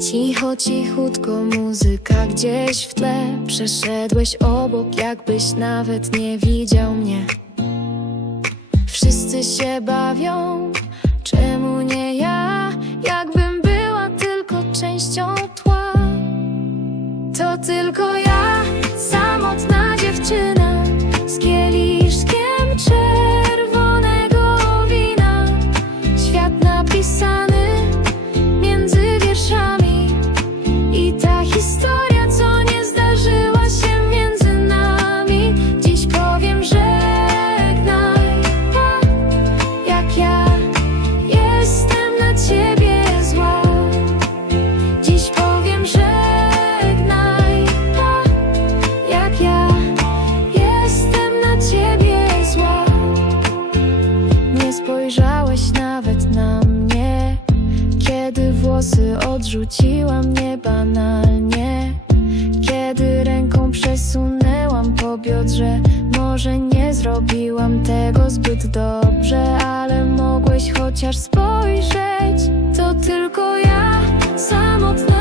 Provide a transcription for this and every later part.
Cicho, cichutko muzyka gdzieś w tle. Przeszedłeś obok, jakbyś nawet nie widział mnie. Wszyscy się bawią, czemu nie ja? Jakbym była tylko częścią tła. To tylko ja, włosy odrzuciła mnie banalnie Kiedy ręką przesunęłam po biodrze Może nie zrobiłam tego zbyt dobrze Ale mogłeś chociaż spojrzeć To tylko ja, samotna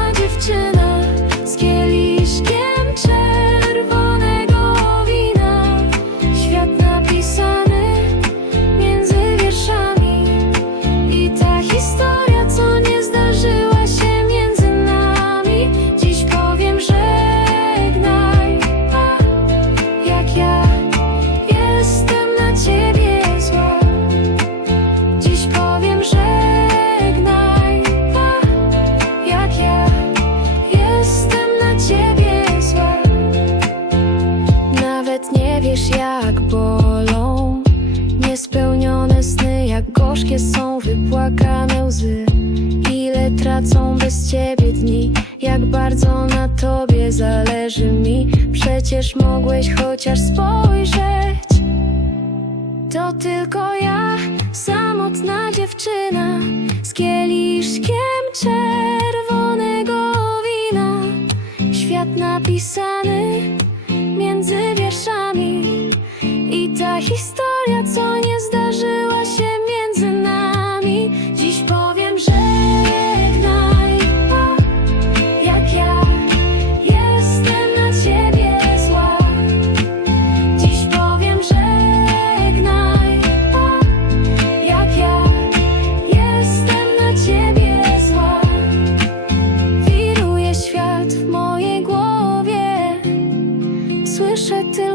wiesz jak bolą. Niespełnione sny, jak gorzkie są wypłakane łzy. Ile tracą bez ciebie dni, jak bardzo na tobie zależy mi. Przecież mogłeś chociaż spojrzeć. To tylko ja, samotna dziewczyna Z kieliszkiem czerwonego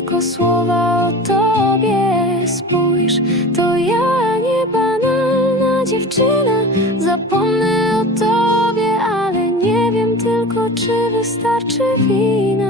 tylko słowa o tobie Spójrz, to ja nie banalna dziewczyna. Zapomnę o tobie, ale nie wiem tylko czy wystarczy wina